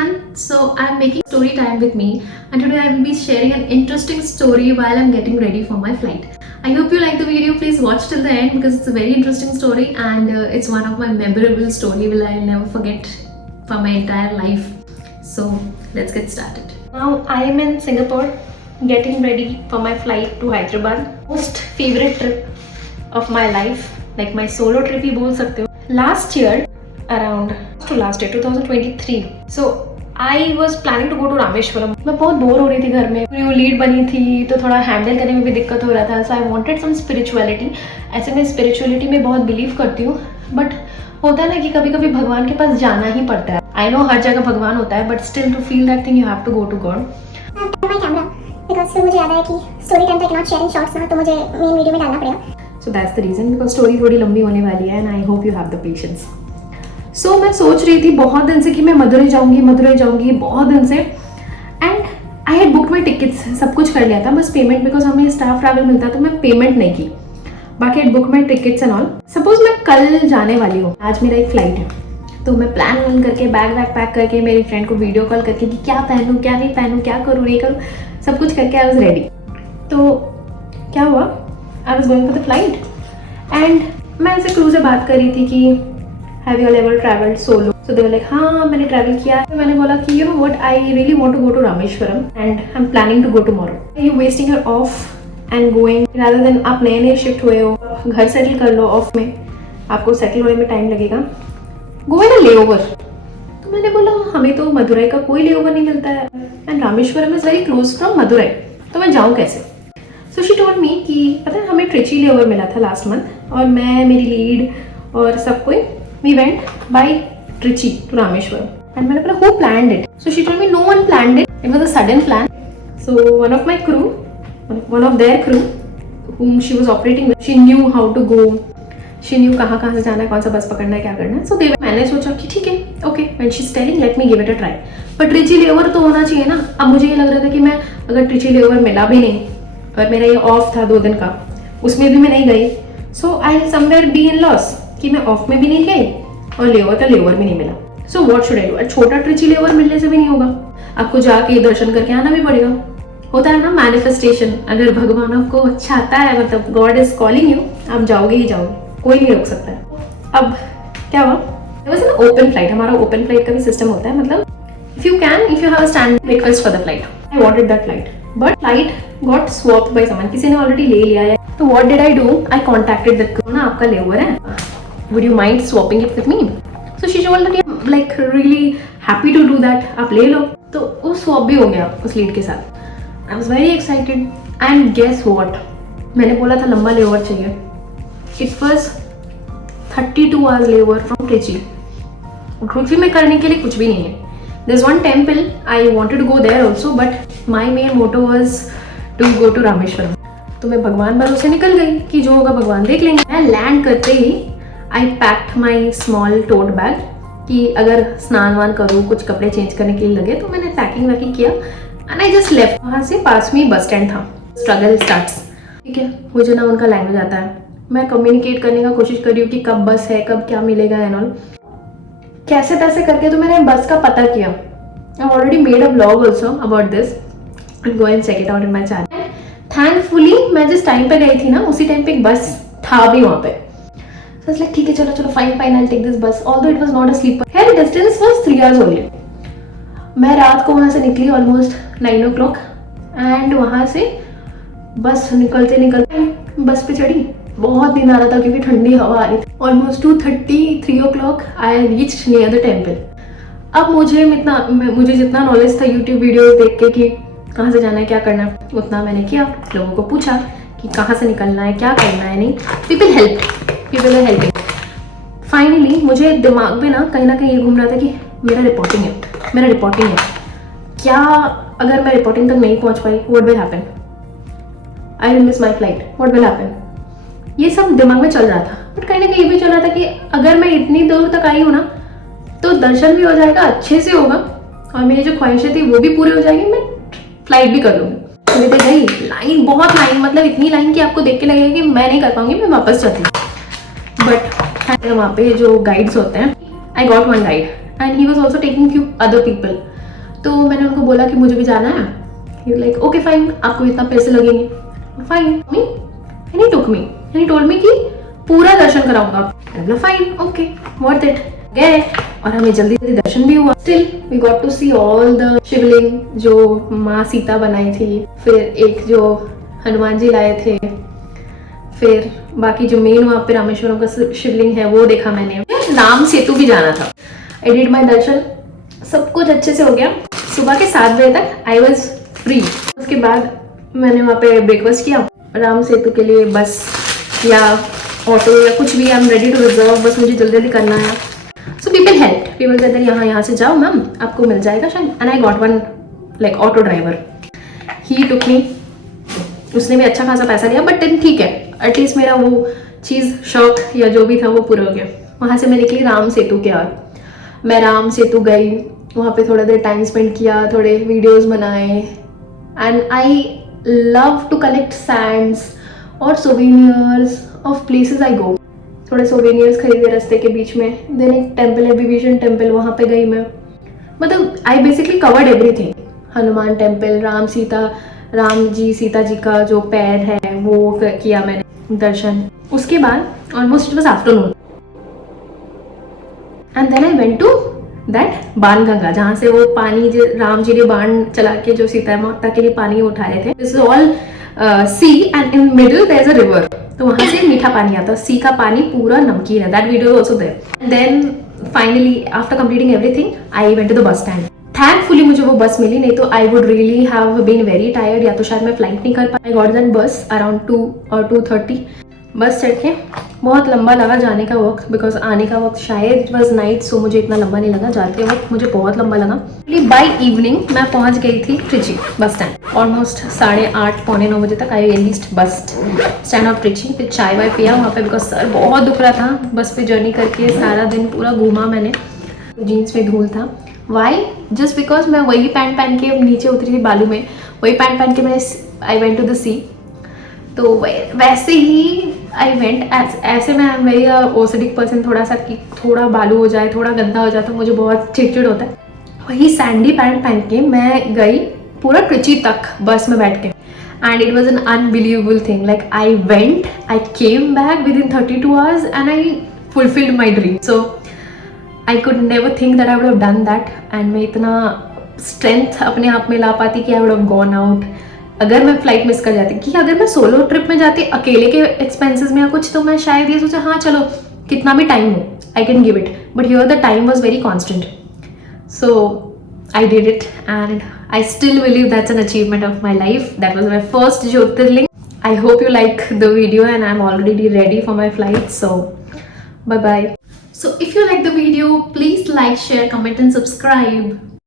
everyone. So I'm making story time with me, and today I will be sharing an interesting story while I'm getting ready for my flight. I hope you like the video. Please watch till the end because it's a very interesting story and it's one of my memorable story will I'll never forget for my entire life. So let's get started. Now I am in Singapore getting ready for my flight to Hyderabad. Most favorite trip of my life, like my solo trip ही बोल सकते हो. Last year, around to last year 2023. So I was planning to go to Rameswaram. मैं बहुत bore हो रही थी घर में, न्यू लीड बनी थी तो थोड़ा हैंडल करने में भी दिक्कत हो रहा था. So I wanted some spirituality. ऐसे मैं स्पिरिचुअलिटी में बहुत बिलीव करती हूँ, बट होता है ना कि कभी कभी भगवान के पास जाना ही पड़ता है. आई नो हर जगह भगवान होता है, but still to feel that thing you have to go to God. Because मुझे याद है कि स्टोरी टाइम तक नॉट शेयरिंग शॉर्ट्स ना, तो मुझे मेन वीडियो में डालना पड़ेगा. So that's the reason, because story थोड़ी लंबी होने वाली है and I hope you have the patience. So मैं सोच रही थी बहुत दिन से कि मैं मदुरई जाऊंगी बहुत दिन से. And I had book my tickets, सब कुछ कर लिया था, बस पेमेंट, बिकॉज हमें स्टाफ ट्रैवल मिलता है तो मैं पेमेंट नहीं की. बाकी had book my tickets and all. Suppose मैं कल जाने वाली हूँ, आज मेरा एक फ्लाइट है, तो मैं प्लान करके बैग पैक करके मेरी फ्रेंड को वीडियो कॉल करके कि क्या पहनूँ क्या नहीं पहनूँ, क्या करूँ नहीं करूँ, सब कुछ करके आई वॉज रेडी. तो क्या हुआ, I was going for the flight and मैं ऐसे क्रू से बात कर रही थी कि have you all ever travelled solo. So they were like हाँ मैंने ट्रैवल किया है. मैंने बोला कि you know what, I really want to go to Rameswaram and I am planning to go tomorrow. You wasting your off and going rather than आप नए shift हुए हो, घर सेटल कर लो. ऑफ में आपको सेटल होने में टाइम लगेगा. गो इन अ लेओवर. तो मैंने बोला हमें तो मदुरई का कोई लेओवर नहीं मिलता है and Rameswaram is very close from Madurai, तो मैं जाऊँ कैसे. सो शी टोल्ड मी कि पता है हमें ट्रिची लेओवर मिला था लास्ट मंथ, और मैं मेरी लीड और सब कोई we went by Trichy to Rameswaram. And मैंने बोला who planned it. So she told me no one planned it, it was a sudden plan. So one of my crew, one of their crew whom she was operating with, she knew how to go, she knew कहाँ से जाना है, कौन सा बस पकड़ना है, क्या करना है. सो मैंने सोचा कि ठीक है okay, when she is telling let me give it a try. But Trichy layover तो होना चाहिए ना. अब मुझे ये लग रहा था कि मैं अगर ट्रिची लेओवर मिला भी नहीं और मेरा ये ऑफ था 2 दिन का, उसमें भी मैं नहीं गई, so I somewhere be in loss कि मैं ऑफ में भी नहीं गई और लेओवर का लेओवर भी नहीं मिला. So what should I do. छोटा ट्रिची लेओवर मिलने से भी नहीं होगा, आपको जाके दर्शन करके आना भी पड़ेगा. होता है ना मैनिफेस्टेशन, अगर भगवान आपको अच्छा आता है, मतलब गॉड इज कॉलिंग यू, आप जाओगे ही जाओगे, कोई नहीं रोक सकता है. अब क्या हुआ, it was an open flight. हमारा ओपन फ्लाइट का भी सिस्टम होता है, मतलब if you have a stand breakfast for the flight. I wanted that flight but flight got swapped by someone, किसी ने ऑलरेडी ले लिया है. तो व्हाट डिड आई डू, आई कॉन्टैक्टेड द क्रू. ना आपका लेओवर है, would you mind swapping it with me. So she told that like really happy to do that, आप ले लो. तो वो स्वॉप भी हो गया उस लीड के साथ. I was very excited and guess what, मैंने बोला था लंबा लेओवर चाहिए. It was 32 hours layover from Trichy. Trichy में करने के लिए कुछ भी नहीं है. There's one temple I wanted to go there also, but my main motto was to go to Rameswaram. तो मैं भगवान भरोसे निकल गई कि जो होगा भगवान देख लेंगे. मैं लैंड करते ही I packed my small tote bag कि अगर स्नान वान करूँ, कुछ कपड़े चेंज करने के लिए लगे, तो मैंने पैकिंग वैकिंग किया एंड आई जस्ट लेफ्ट. वहाँ से पास में बस स्टैंड था. Struggle starts. ठीक है, मुझे ना उनका लैंग्वेज आता है, मैं कम्युनिकेट करने का कोशिश कर रही हूँ कि कब बस है, कब क्या मिलेगा एंड ऑल. कैसे तैसे करके तो मैंने बस का पता किया. I already made a blog also about this, go and check it out in my channel. Thankfully मैं जिस टाइम पे गई थी ना, उसी टाइम पे एक बस था भी वहाँ पे. So it's like ठीक है चलो fine I take this bus, although it was not a sleeper. Here distance was 3 hours only. मैं रात को वहाँ से निकली ऑलमोस्ट 9 o'clock एंड वहाँ से बस निकलते बस पे चढ़ी. बहुत नींद आ रहा था क्योंकि ठंडी हवा आ रही थी. Almost 2:30-3 o'clock I reached near the temple. अब मुझे जितना नॉलेज था यूट्यूब वीडियोस देख के कि कहाँ से जाना है, क्या करना है, उतना मैंने किया. लोगों को पूछा कि कहाँ से निकलना है, क्या करना है, नहीं. People are helping. फाइनली मुझे दिमाग में ना कहीं ये घूम रहा था कि मेरा रिपोर्टिंग है. क्या अगर मैं रिपोर्टिंग तक नहीं पहुंच पाई, what will happen, I will miss my flight, what will happen. ये सब दिमाग में चल रहा था. बट कहीं ना कहीं ये भी चल रहा था कि अगर मैं इतनी दूर तक आई हूँ ना, तो दर्शन भी हो जाएगा, अच्छे से होगा, और मेरी जो ख्वाहिशें थी वो भी पूरी हो जाएगी, मैं फ्लाइट भी कर लूँगी. मैं गई, लाइन, बहुत लाइन, मतलब इतनी लाइन कि आपको देख के लगेगा कि मैं नहीं कर पाऊंगी, मैं वापस जाती. बट वहाँ पे जो गाइड्स होते हैं, आई got one guide and he was also taking few other people. तो मैंने उनको बोला कि मुझे भी जाना है. ही लाइक ओके फाइन, आपको इतना पैसे लगेंगे. Fine me and he took me and he told me कि पूरा दर्शन कराऊंगा. मैंने बोला फाइन ओके वर्थ इट. गए और हमें जल्दी जल्दी दर्शन भी हुआ. Still we got to see all the Shivling जो माँ सीता बनाई थी, फिर एक जो हनुमान जी लाए थे, फिर बाकी जो मेन वहाँ पे रामेश्वरम का शिवलिंग है वो देखा मैंने. राम सेतु भी जाना था. आई डिड माई दर्शन, सब कुछ अच्छे से हो गया. सुबह के 7 बजे तक आई वॉज फ्री. उसके बाद मैंने वहाँ पे ब्रेकफास्ट किया. राम सेतु के लिए बस या ऑटो या कुछ भी, I am ready to reserve, बस मुझे जल्दी जल्दी करना है. सो पीपल हेल्प, पीपल कहते हैं यहाँ से जाओ मैम, आपको मिल जाएगा शायद. And I got one like auto driver. He took me. उसने भी अच्छा खासा पैसा लिया, बट देन ठीक है, एटलीस्ट मेरा वो चीज़ शौक या जो भी था वो पूरा हो गया. वहाँ से मैं निकली राम सेतु के और मैं राम सेतु गई. वहाँ पे थोड़ा देर टाइम स्पेंड किया, थोड़े वीडियोस बनाए. And I love to collect sands और souvenirs of places I go. थोड़े सोवेनियर्स खरीदे रास्ते के बीच में. देन एक टेम्पल है, विभीषण टेम्पल, वहाँ पे गई मैं. मतलब I basically covered everything. Hanuman temple, Ram ji Sita ji का जो पैर है वो किया मैंने दर्शन. उसके बाद almost it was afternoon and then I went to that Ban Ganga, जहाँ से वो पानी जो राम जी ने बाण चला के जो सीता माता के लिए पानी उठाए थे. This is all sea and in middle there is a river. तो वहाँ से मीठा पानी आता है. सी का पानी पूरा नमकीन है. That video is also there. Then finally after completing everything I went to the bus stand. Thankfully मुझे वो बस मिली, नहीं तो I would really have been very tired, या तो शायद मैं फ्लाइट नहीं कर पाई. I got that bus around 2 और 2:30. बस चढ़ के बहुत लंबा लगा जाने का वक्त, बिकॉज आने का वक्त शायद इट वॉज नाइट, सो मुझे इतना लंबा नहीं लगा. जाते वक्त मुझे बहुत लंबा लगा. बाई इवनिंग मैं पहुंच गई थी ट्रिची बस स्टैंड. ऑलमोस्ट 8:30 पौने 9 बजे तक I reached bus stand of Trichy. फिर चाय वाय पिया वहाँ पे, बिकॉज सर बहुत दुख रहा था. बस पे जर्नी करके सारा दिन पूरा घूमा मैंने. जीन्स में धूल था. वाई? जस्ट बिकॉज मैं वही पैंट पहन के नीचे उतरी थी बालू में. वही पैंट पहन के मैं आई वेंट टू द सी. तो वैसे ही आई वेंट ऐसे. मैं वेरी ओसिडिक पर्सन, थोड़ा सा कि थोड़ा बालू हो जाए, थोड़ा गंदा हो जाए तो मुझे बहुत चिड़चिड़ होता है. वही सैंडी पैंट पहन के मैं गई पूरा ट्रिची तक बस में बैठ के. And it was an unbelievable thing. Like I went, I came back with in 32 hours and I fulfilled my dream. So I could never think that I would have done that. And मैं इतना strength अपने आप में ला पाती कि I would have gone out. अगर मैं flight miss कर जाती, कि अगर मैं सोलो ट्रिप में जाती अकेले के एक्सपेंसेस में या कुछ, तो मैं शायद ये सोचा हाँ चलो कितना भी टाइम हो I can give it. But here the time was very constant. So I did it and I still believe that's an achievement of my life. That was my first Jyotirlinga. I hope you like the video and I am already ready for my flight. So bye bye. So if you like the video, please like, share, comment and subscribe.